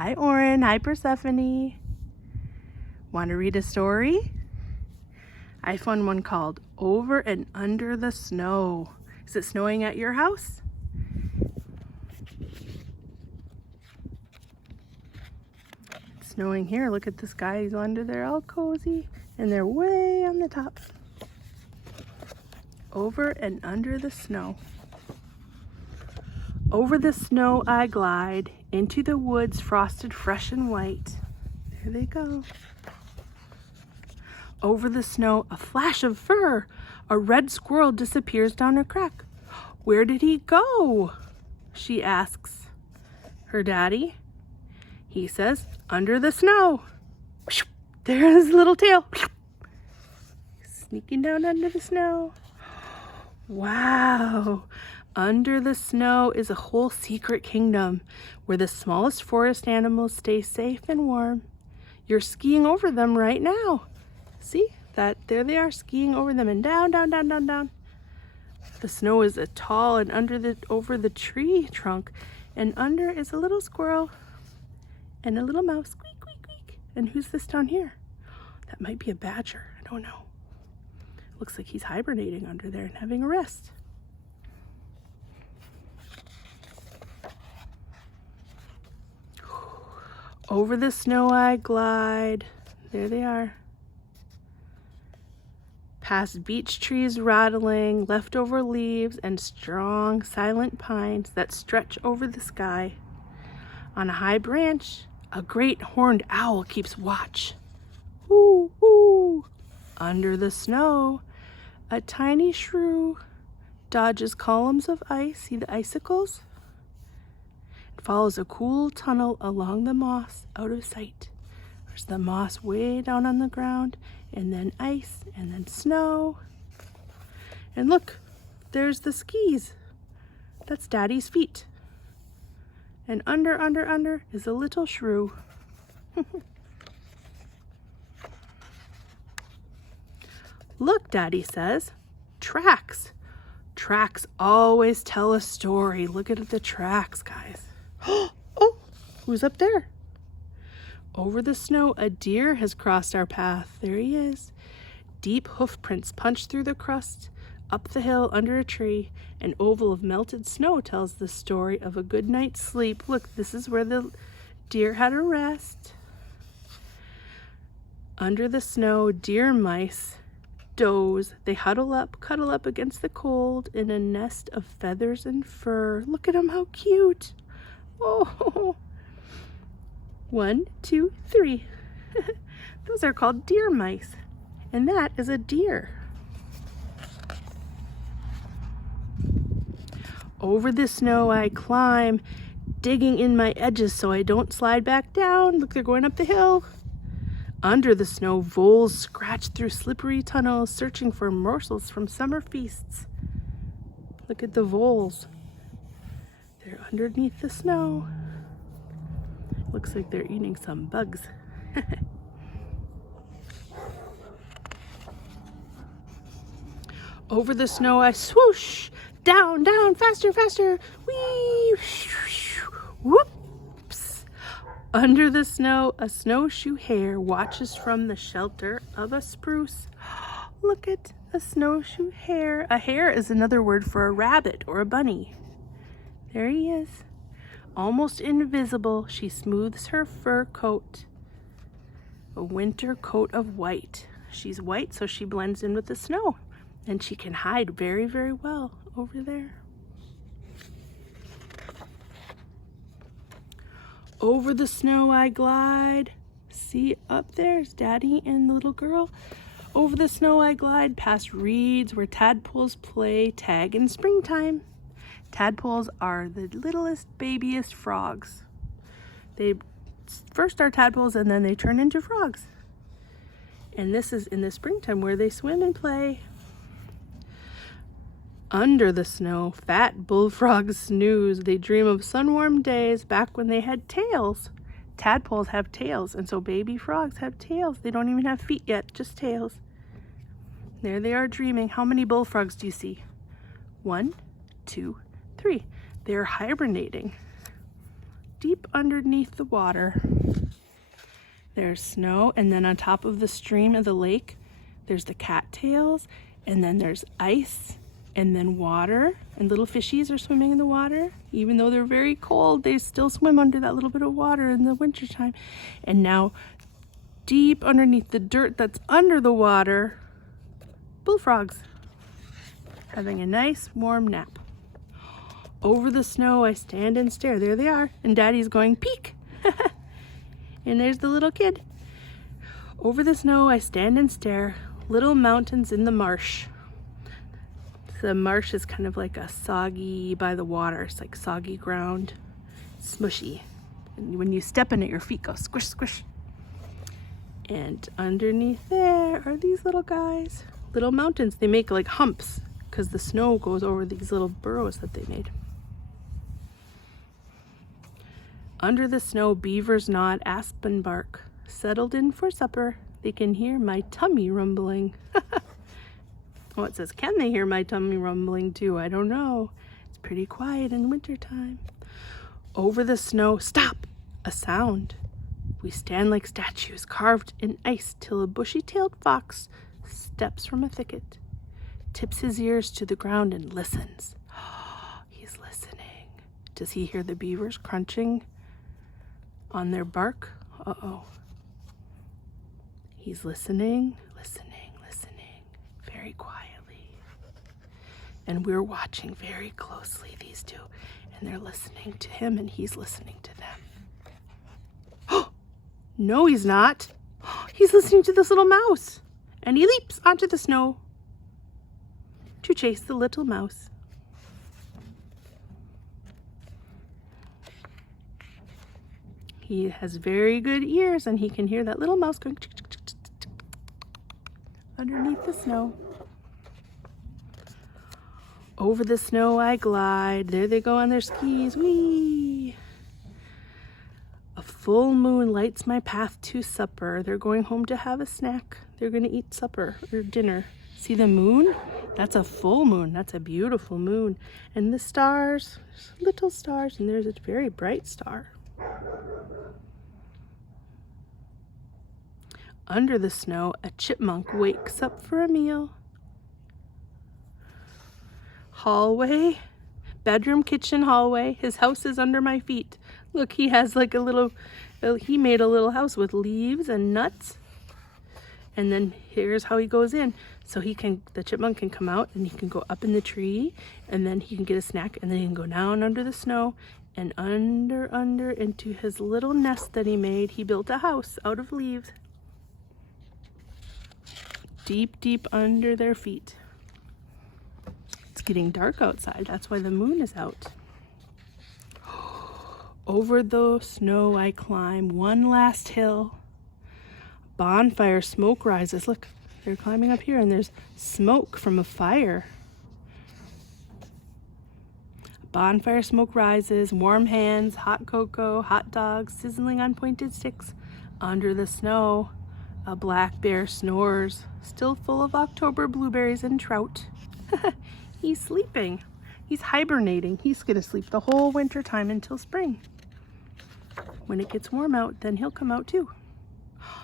Hi, Oren. Hi, Persephone. Want to read a story? I found one called Over and Under the Snow. Is it snowing at your house? It's snowing here. Look at this guy. He's under there all cozy. And they're way on the top. Over and under the snow. Over the snow I glide, into the woods frosted fresh and white. There they go. Over the snow, a flash of fur. A red squirrel disappears down a crack. Where did he go? She asks her daddy. He says, under the snow. There's his little tail. Sneaking down under the snow. Wow. Under the snow is a whole secret kingdom where the smallest forest animals stay safe and warm. You're skiing over them right now. See that? There they are, skiing over them, and down, down, down, down, down. The snow is tall and over the tree trunk, and under is a little squirrel and a little mouse. Squeak, squeak, squeak. And who's this down here? That might be a badger. I don't know. Looks like he's hibernating under there and having a rest. Over the snow I glide. There they are. Past beech trees rattling, leftover leaves, and strong, silent pines that stretch over the sky. On a high branch, a great horned owl keeps watch. Ooh, ooh. Under the snow, a tiny shrew dodges columns of ice. See the icicles? It follows a cool tunnel along the moss out of sight. There's the moss way down on the ground, and then ice, and then snow. And look, there's the skis. That's Daddy's feet. And under is a little shrew. Look, Daddy says, tracks. Tracks always tell a story. Look at the tracks, guys. Oh, who's up there? Over the snow, a deer has crossed our path. There he is. Deep hoof prints punch through the crust. Up the hill, under a tree, an oval of melted snow tells the story of a good night's sleep. Look, this is where the deer had a rest. Under the snow, deer mice doze. They cuddle up against the cold in a nest of feathers and fur. Look at them, how cute. Oh, 1, 2, 3. Those are called deer mice. And that is a deer. Over the snow I climb, digging in my edges so I don't slide back down. Look, they're going up the hill. Under the snow, voles scratch through slippery tunnels, searching for morsels from summer feasts. Look at the voles. They're underneath the snow. Looks like they're eating some bugs. Over the snow I swoosh. Down, down, faster, faster. Whee! Whoops! Under the snow, a snowshoe hare watches from the shelter of a spruce. Look at a snowshoe hare. A hare is another word for a rabbit or a bunny. There he is. Almost invisible, she smooths her fur coat. A winter coat of white. She's white, so she blends in with the snow. And she can hide very, very well over there. Over the snow I glide. See, up there's Daddy and the little girl. Over the snow I glide past reeds where tadpoles play tag in springtime. Tadpoles are the littlest, babiest frogs. They first are tadpoles and then they turn into frogs. And this is in the springtime where they swim and play. Under the snow, fat bullfrogs snooze. They dream of sun-warmed days back when they had tails. Tadpoles have tails, and so baby frogs have tails. They don't even have feet yet, just tails. There they are dreaming. How many bullfrogs do you see? 1, 2, 3. They're hibernating. deep underneath the water. There's snow, and then on top of the stream of the lake, there's the cattails, and then there's ice, and then water, and little fishies are swimming in the water. Even though they're very cold, they still swim under that little bit of water in the wintertime. And now, deep underneath the dirt that's under the water, bullfrogs having a nice warm nap. Over the snow, I stand and stare. There they are. And Daddy's going, peek. And there's the little kid. Over the snow, I stand and stare. Little mountains in the marsh. The marsh is kind of like a soggy by the water. It's like soggy ground, smushy. And when you step in it, your feet go squish, squish. And underneath there are these little guys. Little mountains. They make like humps because the snow goes over these little burrows that they made. Under the snow, beavers gnawed aspen bark. Settled in for supper, they can hear my tummy rumbling. Oh, it says, can they hear my tummy rumbling too? I don't know. It's pretty quiet in wintertime. Over the snow, stop! A sound. We stand like statues carved in ice till a bushy-tailed fox steps from a thicket, tips his ears to the ground and listens. He's listening. Does he hear the beavers crunching on their bark? Uh-oh. He's listening, listening, listening, very quietly. And we're watching very closely, these two. And they're listening to him and he's listening to them. Oh, no, he's not. He's listening to this little mouse. And he leaps onto the snow to chase the little mouse. He has very good ears and he can hear that little mouse going underneath the snow. Over the snow I glide. There they go on their skis. Whee! A full moon lights my path to supper. They're going home to have a snack. They're going to eat supper or dinner. See the moon? That's a full moon. That's a beautiful moon. And the stars, little stars, and there's a very bright star. Under the snow, a chipmunk wakes up for a meal. Hallway, bedroom, kitchen, hallway. His house is under my feet. Look, he has like a little, he made a little house with leaves and nuts. And then here's how he goes in. So he can, the chipmunk can come out and he can go up in the tree and then he can get a snack and then he can go down under the snow and under into his little nest that he made. He built a house out of leaves. Deep, deep under their feet. It's getting dark outside. That's why the moon is out. Over the snow I climb one last hill. Bonfire smoke rises. Look, they're climbing up here and there's smoke from a fire. Bonfire smoke rises, warm hands, hot cocoa, hot dogs sizzling on pointed sticks. Under the snow, a black bear snores, still full of October blueberries and trout. He's sleeping. He's hibernating. He's gonna sleep the whole winter time until spring. When it gets warm out, then he'll come out too.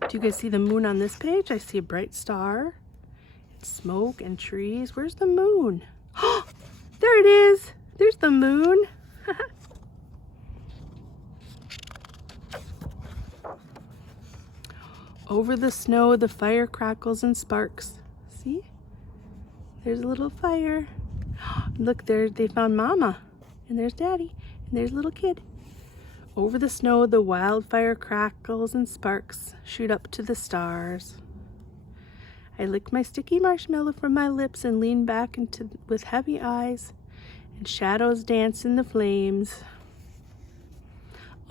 Do you guys see the moon on this page? I see a bright star, smoke and trees. Where's the moon? There it is. There's the moon. Over the snow, the fire crackles and sparks. See? There's a little fire. Look, there they found Mama. And there's Daddy. And there's little kid. Over the snow, the wildfire crackles and sparks shoot up to the stars. I lick my sticky marshmallow from my lips and lean back with heavy eyes, and shadows dance in the flames.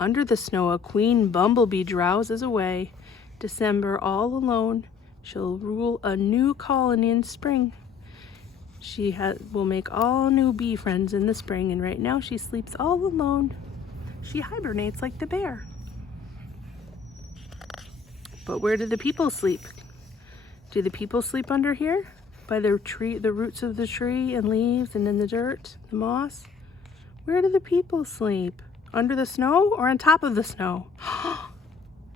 Under the snow, a queen bumblebee drowses away. December all alone, she'll rule a new colony in spring. She will make all new bee friends in the spring, and right now she sleeps all alone. She hibernates like the bear. But where do the people sleep? Do the people sleep under here? By the tree, the roots of the tree and leaves and in the dirt, the moss? Where do the people sleep? Under the snow or on top of the snow?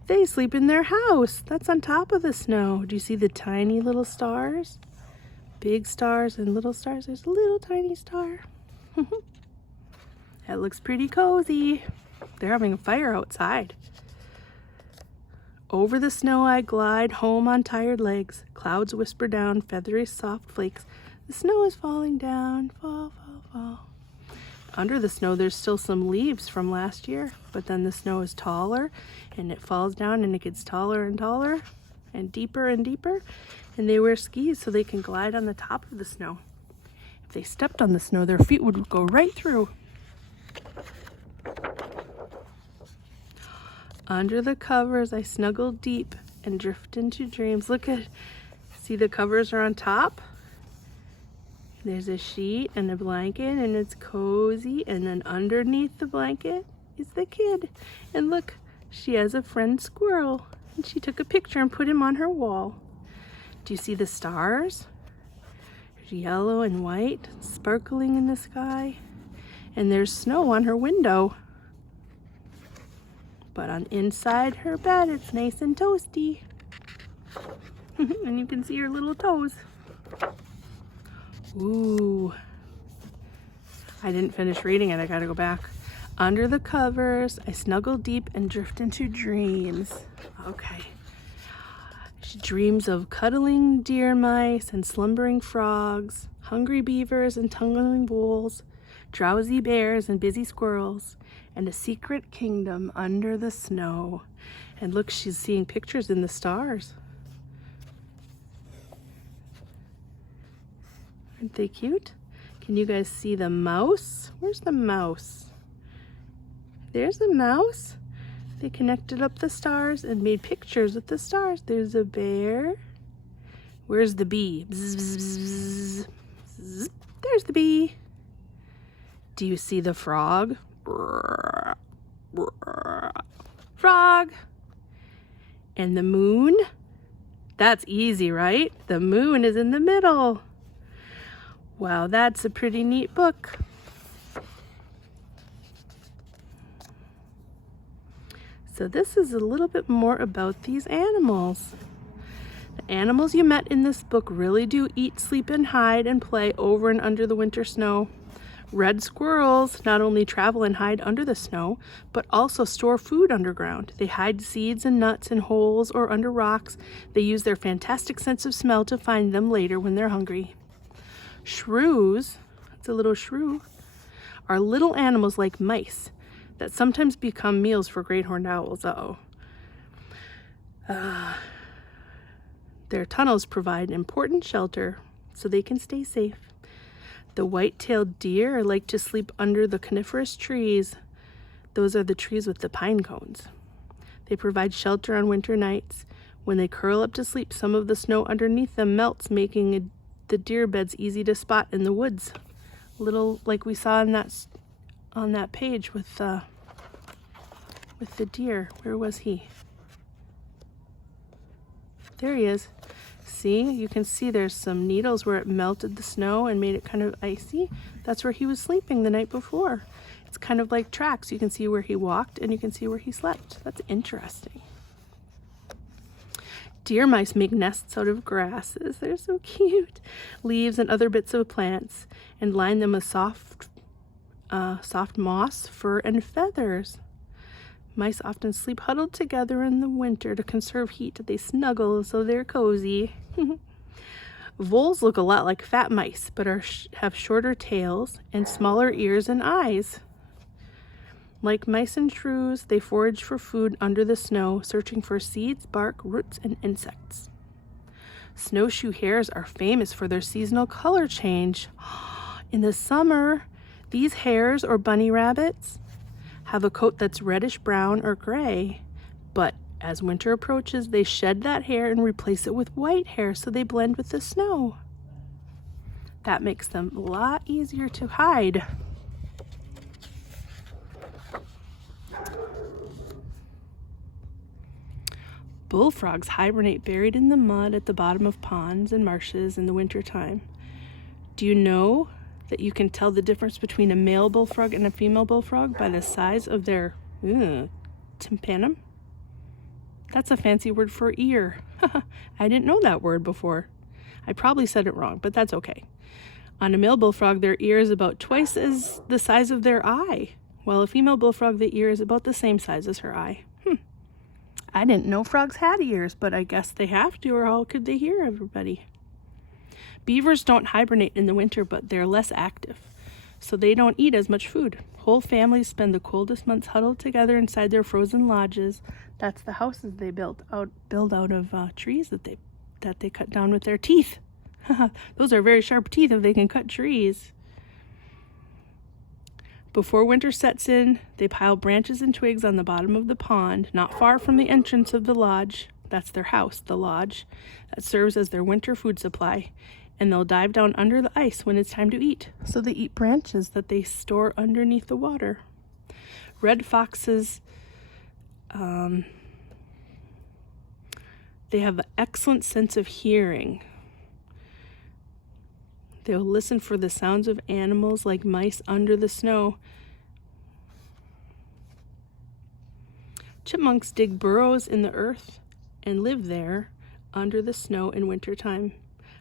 They sleep in their house. That's on top of the snow. Do you see the tiny little stars? Big stars and little stars. There's a little tiny star. That looks pretty cozy. They're having a fire outside. Over the snow I glide, home on tired legs. Clouds whisper down, feathery soft flakes. The snow is falling down, fall, fall, fall. Under the snow, there's still some leaves from last year, but then the snow is taller and it falls down and it gets taller and taller and deeper, and they wear skis so they can glide on the top of the snow. If they stepped on the snow, their feet would go right through. Under the covers, I snuggle deep and drift into dreams. See the covers are on top? There's a sheet and a blanket and it's cozy, and then underneath the blanket is the kid. And look, she has a friend squirrel and she took a picture and put him on her wall. Do you see the stars? There's yellow and white sparkling in the sky, and there's snow on her window. But on inside her bed, it's nice and toasty. And you can see her little toes. Ooh, I didn't finish reading it. I gotta go back. Under the covers, I snuggle deep and drift into dreams. Okay. She dreams of cuddling deer mice and slumbering frogs, hungry beavers and tumbling wolves, drowsy bears and busy squirrels, and a secret kingdom under the snow. And look, she's seeing pictures in the stars. Aren't they cute? Can you guys see the mouse? Where's the mouse? There's the mouse. They connected up the stars and made pictures with the stars. There's a bear. Where's the bee? Bzz, bzz, bzz, bzz. There's the bee. Do you see the frog? Frog. And the moon? That's easy, right? The moon is in the middle. Wow, that's a pretty neat book. So this is a little bit more about these animals. The animals you met in this book really do eat, sleep, and hide and play over and under the winter snow. Red squirrels not only travel and hide under the snow, but also store food underground. They hide seeds and nuts in holes or under rocks. They use their fantastic sense of smell to find them later when they're hungry. Shrews, it's a little shrew, are little animals like mice that sometimes become meals for great horned owls. Their tunnels provide important shelter so they can stay safe. The white-tailed deer like to sleep under the coniferous trees. Those are the trees with the pine cones. They provide shelter on winter nights. When they curl up to sleep, some of the snow underneath them melts, making the deer beds easy to spot in the woods. Little like we saw on that page with the deer. Where was he? There he is. See, you can see there's some needles where it melted the snow and made it kind of icy. That's where he was sleeping the night before. It's kind of like tracks. You can see where he walked and you can see where he slept. That's interesting. Deer mice make nests out of grasses. They're so cute. Leaves and other bits of plants, and line them with soft moss, fur, and feathers. Mice often sleep huddled together in the winter to conserve heat. They snuggle so they're cozy. Voles look a lot like fat mice, but have shorter tails and smaller ears and eyes. Like mice and shrews, they forage for food under the snow, searching for seeds, bark, roots, and insects. Snowshoe hares are famous for their seasonal color change. In the summer, these hares or bunny rabbits have a coat that's reddish brown or gray, but as winter approaches, they shed that hair and replace it with white hair so they blend with the snow. That makes them a lot easier to hide. Bullfrogs hibernate buried in the mud at the bottom of ponds and marshes in the wintertime. Do you know that you can tell the difference between a male bullfrog and a female bullfrog by the size of their tympanum. That's a fancy word for ear. I didn't know that word before. I probably said it wrong, but that's okay. On a male bullfrog, their ear is about twice as the size of their eye, while a female bullfrog, the ear is about the same size as her eye. I didn't know frogs had ears, but I guess they have to, or how could they hear everybody? Beavers don't hibernate in the winter, but they're less active, so they don't eat as much food. Whole families spend the coldest months huddled together inside their frozen lodges. That's the houses they build out of trees that they cut down with their teeth. Those are very sharp teeth if they can cut trees. Before winter sets in, they pile branches and twigs on the bottom of the pond, not far from the entrance of the lodge. That's their house, the lodge, that serves as their winter food supply. And they'll dive down under the ice when it's time to eat. So they eat branches that they store underneath the water. Red foxes, they have an excellent sense of hearing. They'll listen for the sounds of animals like mice under the snow. Chipmunks dig burrows in the earth and live there under the snow in wintertime.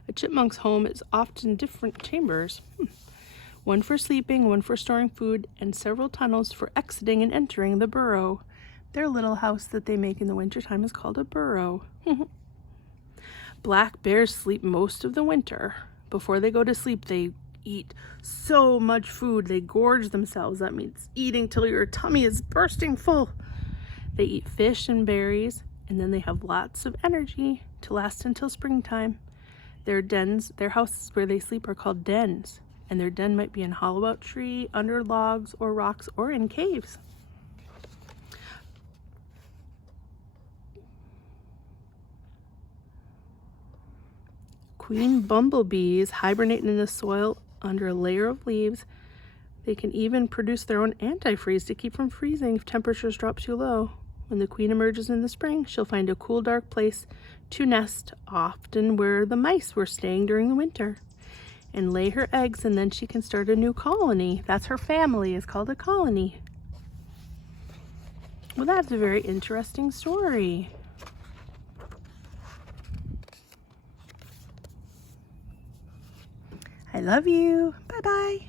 A chipmunk's home is often different chambers. One for sleeping, one for storing food, and several tunnels for exiting and entering the burrow. Their little house that they make in the wintertime is called a burrow. Black bears sleep most of the winter. Before they go to sleep, they eat so much food. They gorge themselves. That means eating till your tummy is bursting full. They eat fish and berries, and then they have lots of energy to last until springtime. Their dens, their houses where they sleep are called dens, and their den might be in a hollow-out tree, under logs or rocks, or in caves. Queen bumblebees hibernate in the soil under a layer of leaves. They can even produce their own antifreeze to keep from freezing if temperatures drop too low. When the queen emerges in the spring, she'll find a cool, dark place to nest, often where the mice were staying during the winter, and lay her eggs, and then she can start a new colony. That's her family, is called a colony. Well, that's a very interesting story. I love you. Bye-bye.